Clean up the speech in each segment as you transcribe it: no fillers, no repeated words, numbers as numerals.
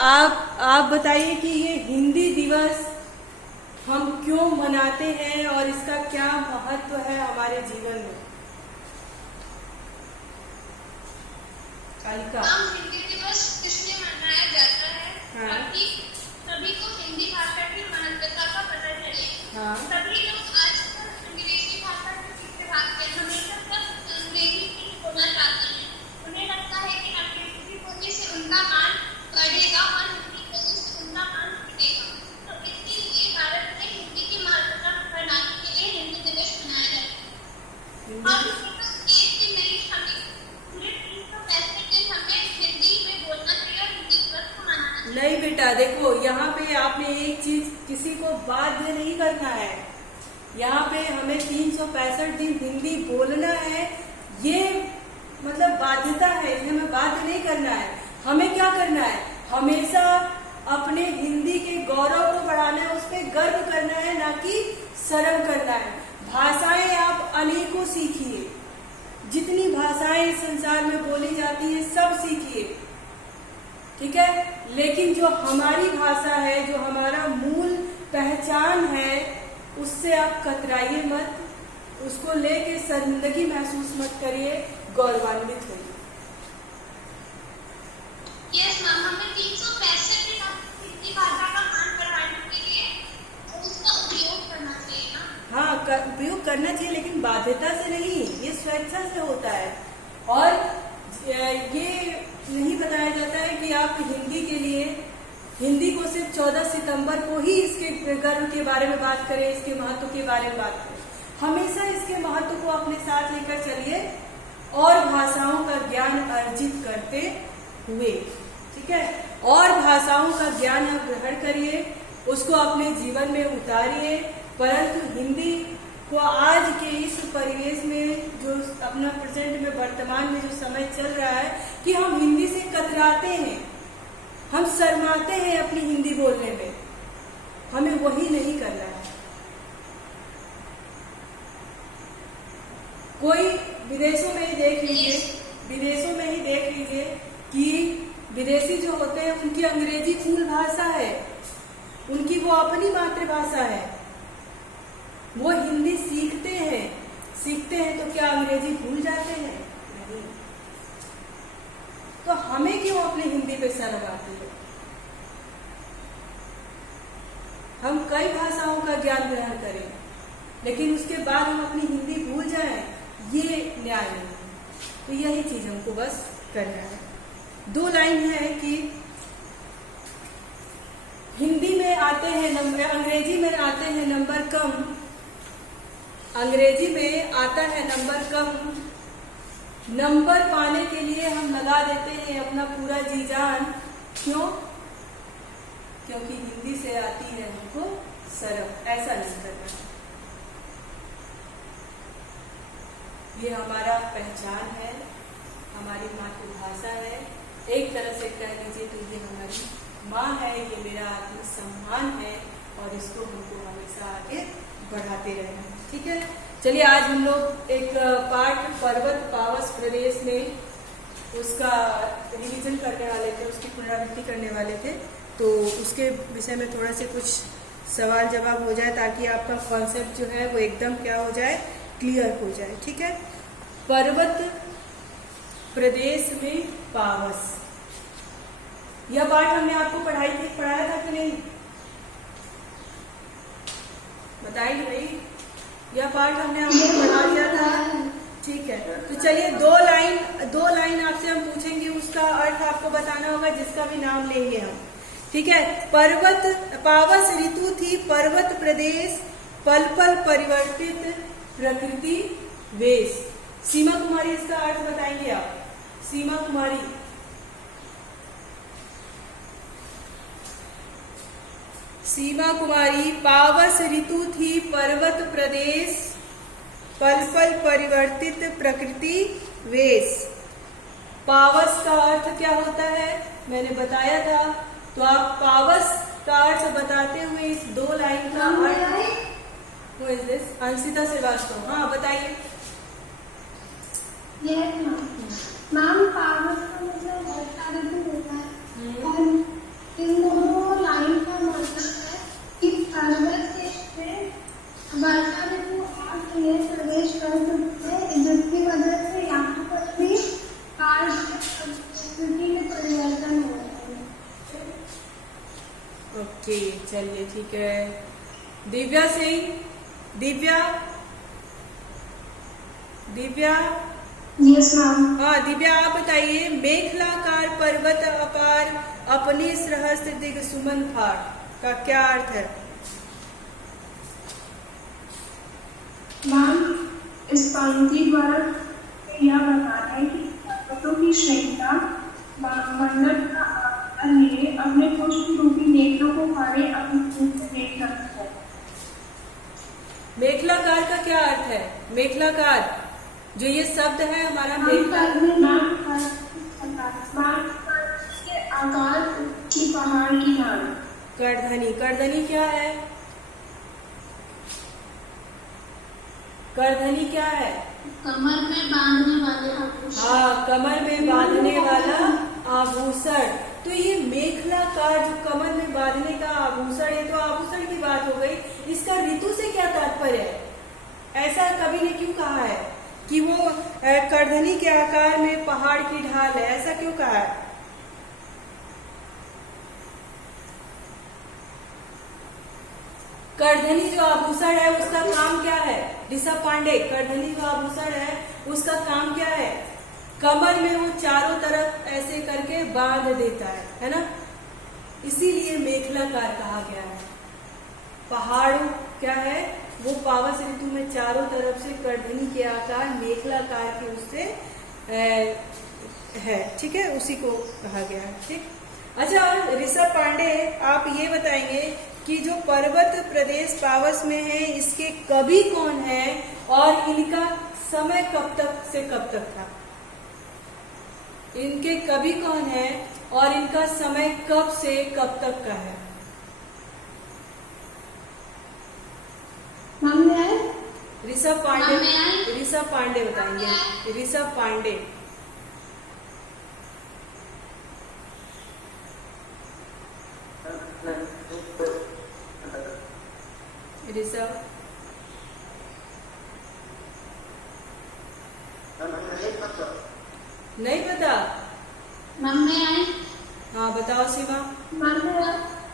आप बताइए कि ये हिंदी दिवस हम क्यों मनाते हैं और इसका क्या महत्व है हमारे जीवन में। कालिका, हिंदी दिवस इसलिए मनाया जाता है ताकि सभी को हिंदी भाषा की महत्वता का पता चले। सभी लोग आजकल अंग्रेजी भाषा को सीखते भागते हैं, हमेशा बस अंग्रेजी ही बोलना चाहते हैं। उन्हें लगता है कि अंग्रेजी बोलने से उनका मान बढ़ेगा और हिंदी बोलने से उनका मान घटेगा। तो इसीलिए भारत में हिंदी की महत्वता बढ़ाने के लिए हिंदी दिवस मनाया जाता है। और एक दिन नहीं, हमें पूरे 365 दिन हमें हिंदी में बोलना चाहिए और हिंदी दिवस को मनाना चाहिए। नहीं बेटा, देखो यहाँ पे आपने एक चीज किसी को बाध्य नहीं करना है। यहाँ पे हमें 365 दिन हिंदी बोलना है, ये मतलब बाध्यता है, इसे हमें बाध्य नहीं करना है। हमें क्या करना है, हमेशा अपने हिंदी के गौरव को बढ़ाना है, उस पर गर्व करना है, ना कि शर्म करना है। भाषाएं आप अनेकों सीखिए, जितनी भाषाएं संसार में बोली जाती है सब सीखिए, ठीक है। लेकिन जो हमारी भाषा है, जो हमारा मूल पहचान है, उससे आप कतराइए मत, उसको लेके शर्मिंदगी महसूस मत करिए, गौरवान्वित होइए। यस मैम, हमें 365 दिन हिंदी भाषा का मान बढ़ाने के लिए उसका उपयोग करना चाहिए ना। हाँ, उपयोग करना चाहिए, लेकिन बाध्यता से नहीं, ये स्वेच्छा से होता है। और ये नहीं बताया जाता है कि आप हिंदी के लिए, हिंदी को सिर्फ 14 सितंबर को ही इसके गर्व के बारे में बात करें, इसके महत्व के बारे में बात करें। हमेशा इसके महत्व को अपने साथ लेकर चलिए और भाषाओं का ज्ञान अर्जित करते हुए, ठीक है। और भाषाओं का ज्ञान आप ग्रहण करिए, उसको अपने जीवन में उतारिए। परंतु हिंदी को आज के इस परिवेश में, जो अपना प्रेजेंट में, वर्तमान में जो समय चल रहा है कि हम हिंदी से कतराते हैं, हम शर्माते हैं अपनी हिंदी बोलने में, हमें वही नहीं करना है। कोई विदेशों में ही देख लीजिए, विदेशों में ही देख लीजिए कि विदेशी जो होते हैं उनकी अंग्रेजी मूल भाषा है, उनकी वो अपनी मातृभाषा है, वो हिंदी सीखते हैं तो क्या अंग्रेजी भूल जाते हैं? नहीं। तो हमें क्यों अपनी हिंदी पे शर्म आती है? हम कई भाषाओं का ज्ञान ग्रहण करें, लेकिन उसके बाद हम अपनी हिंदी भूल जाएं, ये न्याय नहीं है। तो यही चीज हमको बस करना है। 2 लाइन है कि हिंदी में आते हैं नंबर, अंग्रेजी में आते हैं नंबर कम, अंग्रेजी में आता है नंबर कम, नंबर पाने के लिए हम लगा देते हैं अपना पूरा जी जान। क्यों? क्योंकि हिंदी से आती है हमको शर्म। ऐसा नहीं करना, ये हमारा पहचान है, हमारी मातृभाषा है। एक तरह से कह लीजिए तो ये हमारी माँ है, ये मेरा आत्मसम्मान है, और इसको हमको हमेशा आगे बढ़ाते रहना है, ठीक है। चलिए, आज हम लोग एक पाठ पर्वत पावस प्रदेश में उसका रिवीजन करने वाले थे, उसकी पुनरावृत्ति करने वाले थे। तो उसके विषय में थोड़ा से कुछ सवाल जवाब हो जाए, ताकि आपका कॉन्सेप्ट जो है वो एकदम क्या हो जाए, क्लियर हो जाए, ठीक है। पर्वत प्रदेश में पावस, यह पाठ हमने आपको पढ़ाया था कि नहीं? बताइए भाई, यह पाठ हमने आपको पढ़ा दिया था, ठीक है। तो चलिए, 2 लाइन आपसे हम पूछेंगे, उसका अर्थ आपको बताना होगा, जिसका भी नाम लेंगे हम, ठीक है। पर्वत पावस ऋतु थी, पर्वत प्रदेश, पल पल परिवर्तित प्रकृति वेश। सीमा कुमारी, इसका अर्थ बताएंगे आप? सीमा कुमारी, सीमा कुमारी, पावस ऋतु थी, पर्वत प्रदेश, पल पल परिवर्तित प्रकृति वेश। पावस का अर्थ क्या होता है मैंने बताया था, तो आप पावस का अर्थ बताते हुए इस 2 लाइन का अर्थ। Who is this? Anshita Srivastava, हाँ बताइए। मैम, पावस का मतलब वर्षा ऋतु होता है, और ओके, चलिए ठीक है। दिव्या सिंह, दिव्या, दिव्या। Yes ma'am. हाँ दिव्या, आप बताइए, मेखलाकार पर्वत अपार अपने सहस्त्र दिग सुमन फाड़ का क्या अर्थ है? मैम, इस पंक्ति द्वारा यह बताना है कि पर्वतों की श्रृंखला मंडप का आकार लिए अपने पुष्प रूपी नेत्रों को फाड़े अपनी मुख से देख सकते हैं। मेखलाकार का क्या अर्थ है? मेखलाकार जो ये शब्द है हमारा के आकार की पहाड़ की ढाल। करधनी, करधनी क्या है? करधनी क्या है? कमर में बांधने वाले आभूषण। हाँ, कमर में बांधने वाला आभूषण। तो ये मेखलाकार जो कमर में बांधने का आभूषण है, तो आभूषण की बात हो गई। इसका ऋतु से क्या तात्पर्य है? ऐसा कवि ने क्यों कहा है कि वो करधनी के आकार में पहाड़ की ढाल है? ऐसा क्यों कहा है? करधनी जो आभूषण है उसका काम क्या है? ऋषभ पांडे, करधनी जो आभूषण है उसका काम क्या है? कमर में वो चारों तरफ ऐसे करके बांध देता है ना? इसीलिए मेखलाकार कहा गया है। पहाड़ क्या है? वो पावस ऋतु में चारों तरफ से करधनी के आकार मेखलाकार के उससे है, ठीक है, उसी को कहा गया है। ठीक, अच्छा ऋषभ पांडे, आप ये बताएंगे कि जो पर्वत प्रदेश पावस में है इसके कवि कौन है और इनका समय कब तक से कब तक था? इनके कवि कौन है और इनका समय कब से कब तक का है? ऋषभ पांडे, ऋषभ पांडे बताएंगे। ऋषभ पांडे, ऋषभ नहीं पता? हाँ बताओ शिवा।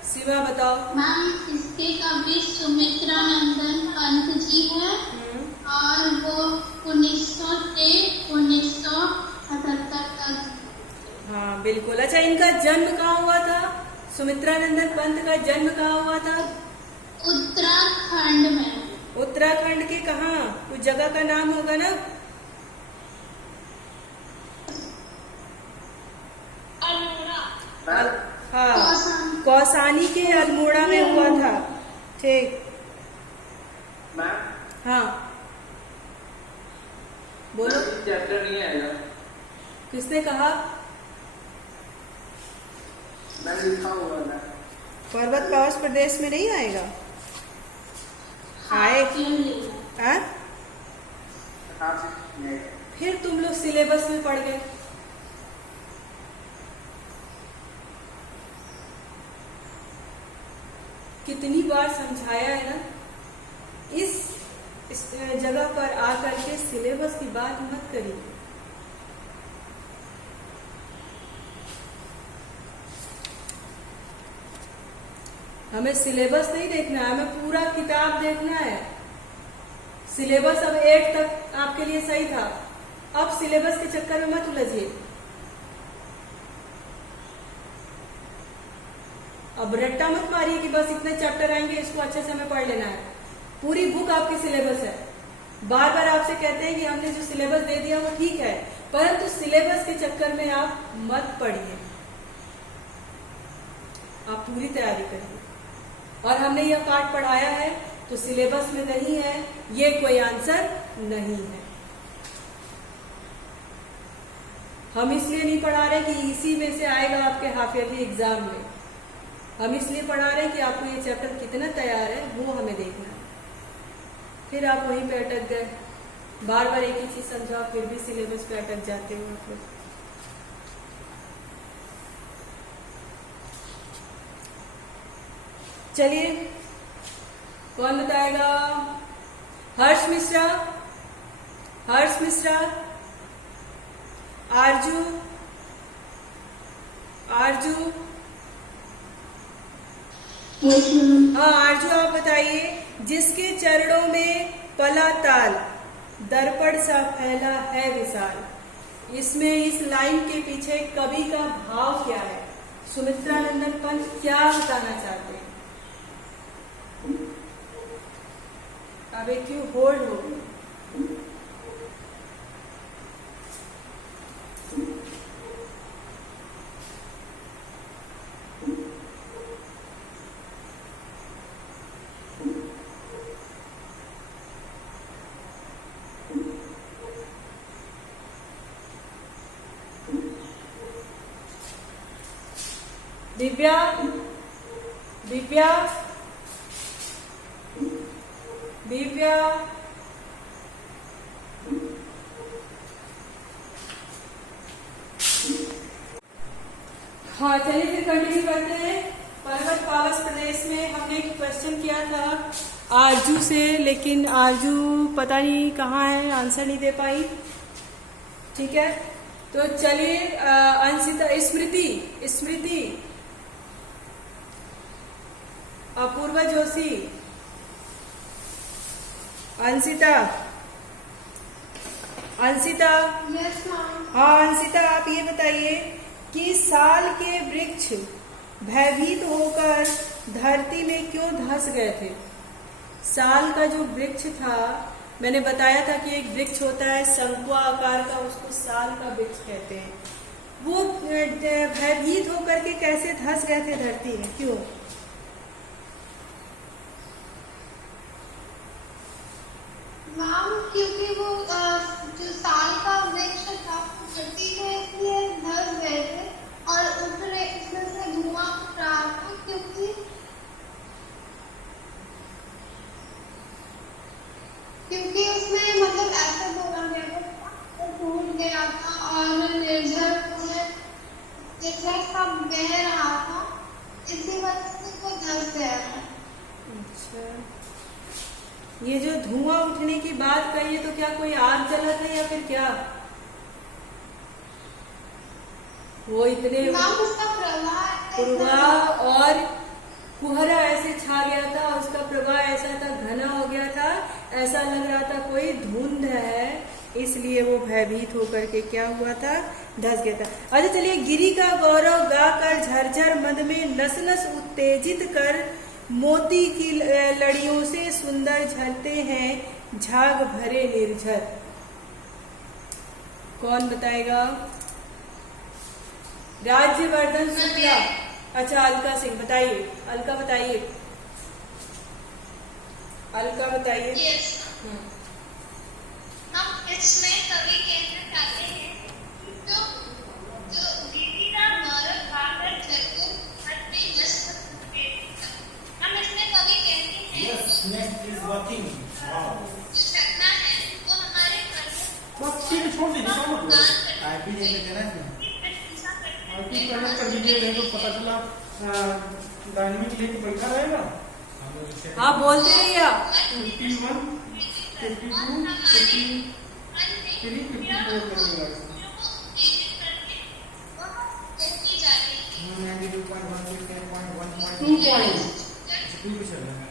शिवा बताओ। मैम, इसके कवि सुमित्रा नंदन पंत जी हैं और वो 1900 से 1978 तक। हाँ बिल्कुल। अच्छा, इनका जन्म कहाँ हुआ था? सुमित्रानंदन पंत का जन्म कहाँ हुआ था? उत्तराखंड में। उत्तराखंड के कहाँ? कुछ जगह का नाम होगा ना? हाँ, कौसानी के अल्मोड़ा में हुआ था। ठीक, हाँ बोलो। चैप्टर नहीं आएगा। किसने कहा? मैंने लिखा हुआ है। पर्वत पावस प्रदेश में नहीं आएगा? आए? हाँ? फिर तुम लोग सिलेबस में पढ़ गए। कितनी बार समझाया है ना, इस जगह पर आकर के सिलेबस की बात मत करिए। हमें सिलेबस नहीं देखना है, हमें पूरा किताब देखना है। सिलेबस अब 8 तक आपके लिए सही था, अब सिलेबस के चक्कर में मत उलझिए। अब रट्टा मत मारिए कि बस इतने चैप्टर आएंगे, इसको अच्छे से हमें पढ़ लेना है। पूरी बुक आपकी सिलेबस है। बार बार आपसे कहते हैं कि हमने जो सिलेबस दे दिया वो ठीक है, परंतु सिलेबस के चक्कर में आप मत पढ़िए, आप पूरी तैयारी करिए। और हमने यह पाठ पढ़ाया है तो सिलेबस में नहीं है, ये कोई आंसर नहीं है। हम इसलिए नहीं पढ़ा रहे कि इसी में से आएगा आपके हाफ ईयरली एग्जाम में। हम इसलिए पढ़ा रहे हैं कि आपको ये चैप्टर कितना तैयार है वो हमें देखना है। फिर आप वहीं पे अटक गए, बार बार एक ही चीज समझाओ फिर भी सिलेबस पे अटक जाते हो आप लोग। चलिए, कौन बताएगा? हर्ष मिश्रा, हर्ष मिश्रा, आरजू, आरजू, हाँ आरजू आप बताइए। जिसके चरणों में पला ताल, दर्पण सा फैला है विशाल। इसमें इस लाइन के पीछे कवि का भाव क्या है? सुमित्रा नंदन पंत क्या बताना चाहते हैं? अब एक क्यों होल्ड हो गई? दिव्या, दिव्या, दिव्या, हाँ चलिए फिर कंटिन्यू करते हैं। पर्वत पावस प्रदेश में हमने एक क्वेश्चन किया था आरजू से, लेकिन आरजू पता नहीं कहाँ है, आंसर नहीं दे पाई। ठीक है, तो चलिए अंशिता, स्मृति, स्मृति, अपूर्वा जोशी, अंशिता, अंशिता, यस मैम। हाँ अंशिता आप ये बताइए कि साल के वृक्ष भयभीत होकर धरती में क्यों धंस गए थे? साल का जो वृक्ष था, मैंने बताया था कि एक वृक्ष होता है शंकु आकार का, उसको साल का वृक्ष कहते हैं। वो भयभीत होकर के कैसे धंस गए थे धरती में, क्यों? मैम क्योंकि वो जो साल का वृक्ष था धरती में इसलिए धंस गए थे और उसमें से धुआं उठ रहा था, क्योंकि उसमें मतलब ऐसा बोला गया था वो टूट गया था और निर्झर सब बह रहा था, इसी वजह से वो धंस गया था। अच्छा, ये जो धुआं उठने की बात कही है तो क्या कोई आग जला था या फिर क्या? वो इतने प्रवाह और कुहरा ऐसे छा गया था, उसका प्रवाह ऐसा था, घना हो गया था, ऐसा लग रहा था कोई धुंध है, इसलिए वो भयभीत होकर के क्या हुआ था, धंस गया था। अच्छा चलिए, गिरी का गौरव गाकर झरझर मद में नस नस उत्तेजित कर मोती की लड़ियों से सुंदर झरते हैं झाग भरे निर्झर। कौन बताएगा? राज्यवर्धन शुक्ला। अच्छा अलका सिंह बताइए, अलका बताइए, अलका बताइए। यस, हम इसमें कवि कहना चाहते हैं जो जो दीदी का गौरव गाकर झरते हटते नस्ल हम इसमें कवि कहते हैं Yes, next is working. Wow. जो घटना है वो हमारे बस फिर छोड़ दीजिए, क्या मतलब? आईपी लेके देना है इसमें। आईपी कनेक्ट कर दीजिए, नहीं तो पता चला डायनेमिक लेके बैठा रहेगा। आप बोलते रहिए आप। 51, 52, 53, 54 करेगा। 2 points. 2 भी चल रहा है।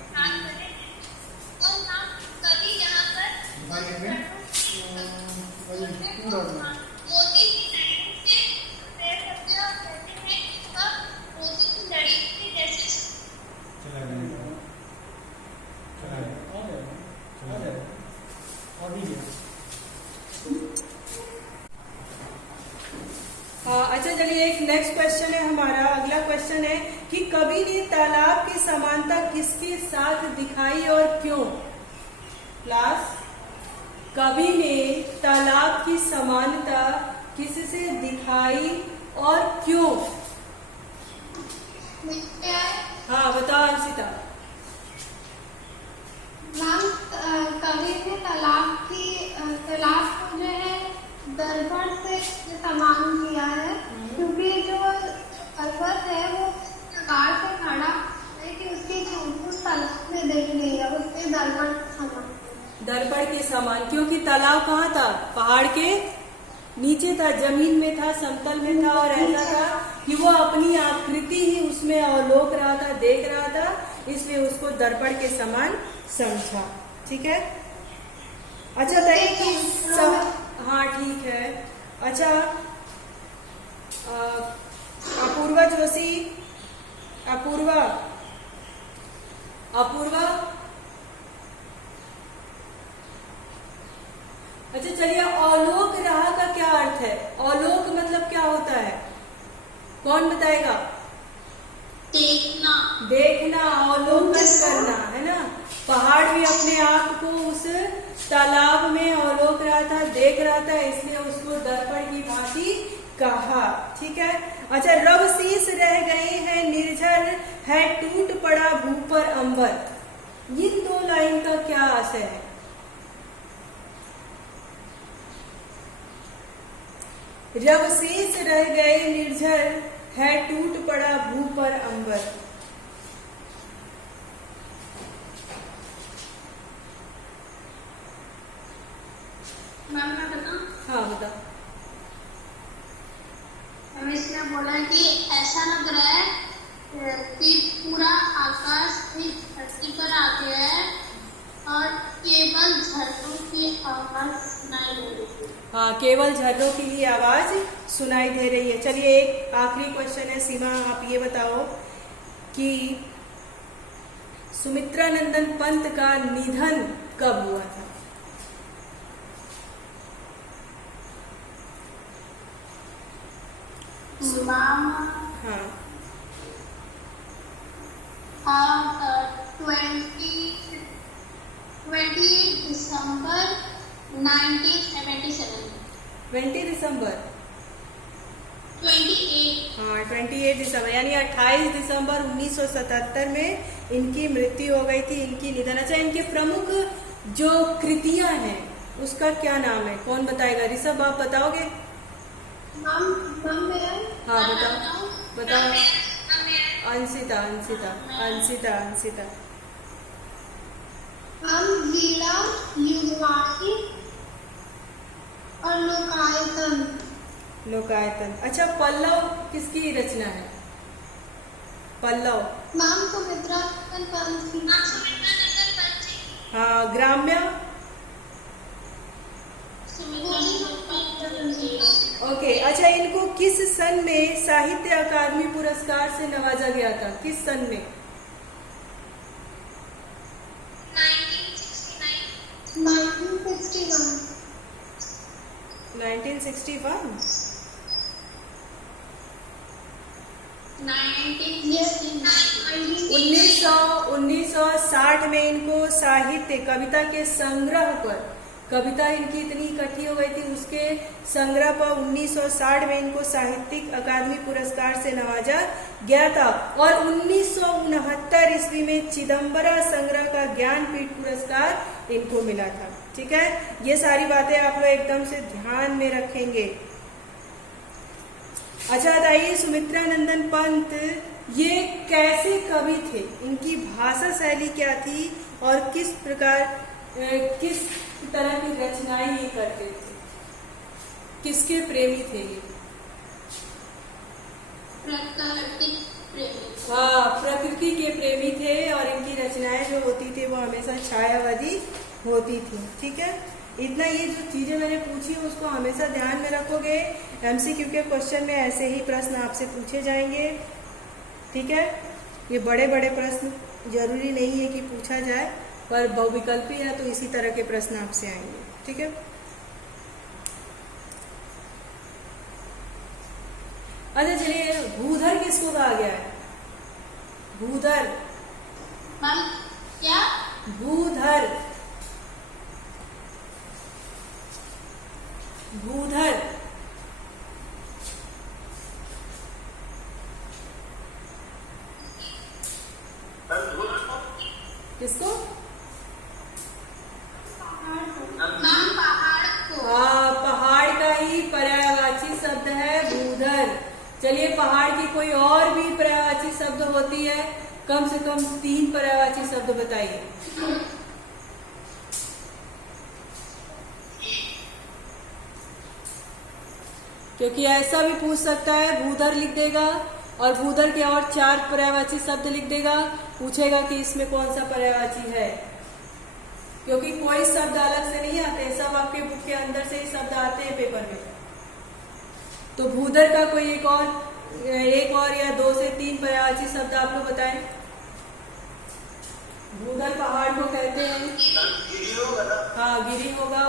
अच्छा चलिए, एक नेक्स्ट क्वेश्चन है हमारा। अगला क्वेश्चन है कि कवि ने तालाब की समानता किसके साथ दिखाई और क्यों? क्लास, कवि ने तालाब की समानता किससे दिखाई और क्यों? हाँ बताओ अंशिता। मैम कवि ने तालाब को जो है दर्पण से समान किया है, क्योंकि जो पर्वत है वो प्रकार से खड़ा है कि उसकी चोट उस तालाब में दिख रही है, उसके दर्पण के समान। दर्पण के समान, क्योंकि तालाब कहाँ था? पहाड़ के नीचे था, जमीन में था, समतल में था, और ऐसा था कि वो अपनी आकृति ही उसमें अवलोक रहा था, देख रहा था, इसलिए उसको दर्पण के समान समझा। ठीक है। अच्छा बताइए कि सब, हाँ ठीक है। अच्छा अपूर्वा जोशी, अपूर्वा अच्छा चलिए, अलोक रहा का क्या अर्थ है? अलोक मतलब क्या होता है? कौन बताएगा? देखना, अवलोकन करना, है ना। पहाड़ भी अपने आप को उस तालाब में अवलोक रहा था, देख रहा था, इसलिए उसको दर्पण की भांति कहा। ठीक है। अच्छा रव शीश रह गए हैं निर्झर है टूट पड़ा भू पर अंबर, इन दो लाइन का क्या आशय है? रव शीश रह गए निर्झर है टूट पड़ा भू पर अंबर। मैम मैं बताऊं? हाँ बता। मैम इसमें बोला कि ऐसा लग रहा है कि पूरा आकाश एक धरती पर आ गया है और केवल झरनों की आवाज सुनाई दे रही है। हाँ, केवल झरनों की ही आवाज सुनाई दे रही है। चलिए एक आखिरी क्वेश्चन है सीमा, आप ये बताओ कि सुमित्रा नंदन पंत का निधन कब हुआ था? हाँ 20 दिसंबर 1977। 20 दिसंबर 28। हाँ 28 दिसंबर, यानी 28 दिसंबर 1977 में इनकी मृत्यु हो गई थी, इनकी निधन। अच्छा इनके प्रमुख जो कृतियां हैं उसका क्या नाम है? कौन बताएगा? ऋषभ आप बताओगे? हाँ बताओ। अंशिता। हम लीला, युगवाणी और लोकायतन। अच्छा पल्लव किसकी रचना है? पल्लव नाम सुमित्रा नंदन पंत। हाँ ग्राम्य। ओके। अच्छा इनको किस सन में साहित्य अकादमी पुरस्कार से नवाजा गया था? किस सन में? 1960 में इनको साहित्य कविता के संग्रह पर, कविता इनकी इतनी इकट्ठी हो गई थी, उसके संग्रह पर 1960 में इनको साहित्यिक अकादमी पुरस्कार से नवाजा गया था। और 1969 ईस्वी में चिदम्बरा संग्रह का ज्ञानपीठ पुरस्कार इनको मिला था। ठीक है, ये सारी बातें आप लोग एकदम से ध्यान में रखेंगे। अच्छा बताइए सुमित्रा नंदन पंत ये कैसे कवि थे? इनकी भाषा शैली क्या थी और किस प्रकार किस तरह की रचनाएं ये करते थे? किसके प्रेमी थे ये? हाँ प्रकृति के प्रेमी थे और इनकी रचनाएं जो होती थी वो हमेशा छायावादी होती थी। ठीक है, इतना ये जो चीजें मैंने पूछी उसको हमेशा ध्यान में रखोगे। एमसीक्यू के क्वेश्चन में ऐसे ही प्रश्न आपसे पूछे जाएंगे। ठीक है, ये बड़े बड़े प्रश्न जरूरी नहीं है कि पूछा जाए, पर बहुविकल्पी है तो इसी तरह के प्रश्न आपसे आएंगे। ठीक है, अच्छा चलिए भूधर किसको कहा गया है? भूधर क्या? भूधर, भूधर किसको? हाँ पहाड़ का ही पर्यायवाची शब्द है भूधर। चलिए पहाड़ की कोई और भी पर्यायवाची शब्द होती है? कम से कम 3 पर्यायवाची शब्द बताइए। क्योंकि ऐसा भी पूछ सकता है, भूधर लिख देगा और भूधर के और 4 पर्यायवाची शब्द लिख देगा, पूछेगा कि इसमें कौन सा पर्यायवाची है, क्योंकि कोई शब्द अलग से नहीं आते, सब आपके बुक के अंदर से ही शब्द आते हैं पेपर में। तो भूधर का कोई एक और या 2 से 3 पर्यायवाची शब्द आप लोग बताएं। भूधर पहाड़ को कहते हैं, गिरी होगा ना? हाँ गिरी होगा,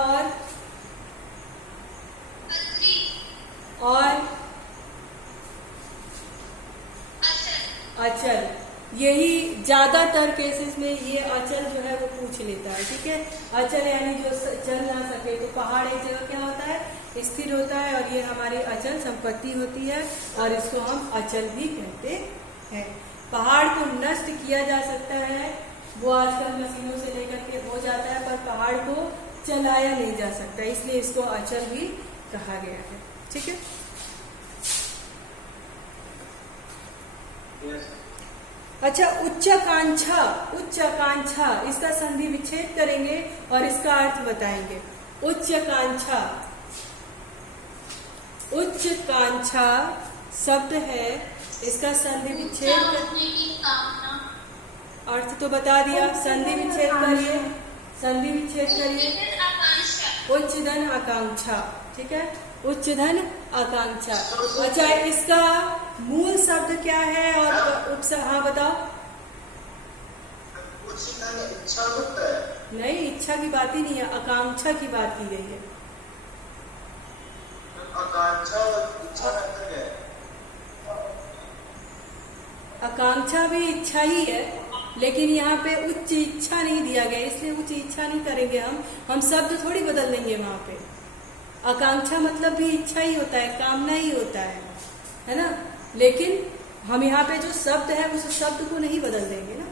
और अचल। यही ज्यादातर केसेस में ये अचल जो है वो पूछ लेता है, ठीक है। अचल यानी जो चल ना सके, तो पहाड़ एक जगह क्या होता है, स्थिर होता है, और ये हमारी अचल संपत्ति होती है, और इसको हम अचल भी कहते हैं। पहाड़ को नष्ट किया जा सकता है, वो आजकल मशीनों से लेकर के हो जाता है, पर पहाड़ को चलाया नहीं जा सकता, इसलिए इसको अचल भी कहा गया है, ठीक है। अच्छा, उच्चाकांक्षा, उच्चाकांक्षा इसका संधि विच्छेद करेंगे और इसका अर्थ बताएंगे। उच्चाकांक्षा, उच्चाकांक्षा शब्द है, इसका संधि विच्छेद अर्थ तो बता दिया, संधि विच्छेद करिए, संधि विच्छेद करिए। उच्च धन आकांक्षा, ठीक है, उच्च धन आकांक्षा। अच्छा, इसका मूल शब्द क्या है और हाँ बताओ। इच्छा होता है? नहीं, इच्छा की बात ही नहीं है, आकांक्षा की बात की गई है। आकांक्षा और इच्छा अंतर है? आकांक्षा भी इच्छा ही है, लेकिन यहाँ पे उच्च इच्छा नहीं दिया गया, इसलिए उच्च इच्छा नहीं करेंगे हम शब्द थोड़ी बदल देंगे वहां पे। आकांक्षा मतलब भी इच्छा ही होता है, कामना ही होता है ना, लेकिन हम यहाँ पे जो शब्द है उस शब्द को नहीं बदल देंगे ना,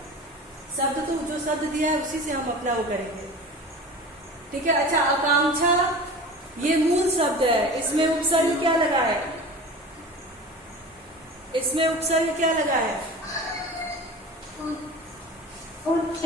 शब्द तो जो शब्द दिया है उसी से हम अपना वो करेंगे, ठीक है। अच्छा, आकांक्षा ये मूल शब्द है, इसमें उपसर्ग क्या लगा है, इसमें उपसर्ग क्या लगा है, उच्च